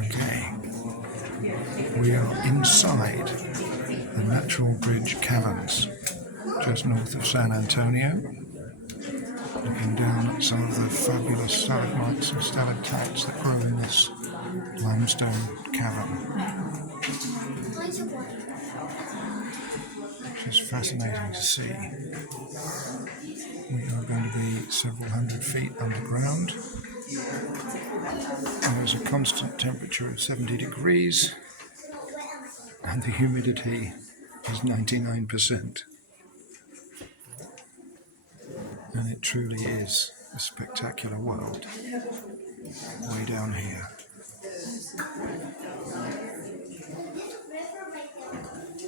Okay, we are inside the Natural Bridge Caverns, just north of San Antonio, looking down at some of the fabulous stalagmites and stalactites that grow in this limestone cavern, which is fascinating to see. We are going to be several hundred feet underground. There's a constant temperature of 70 degrees and the humidity is 99%. And it truly is a spectacular world way down here.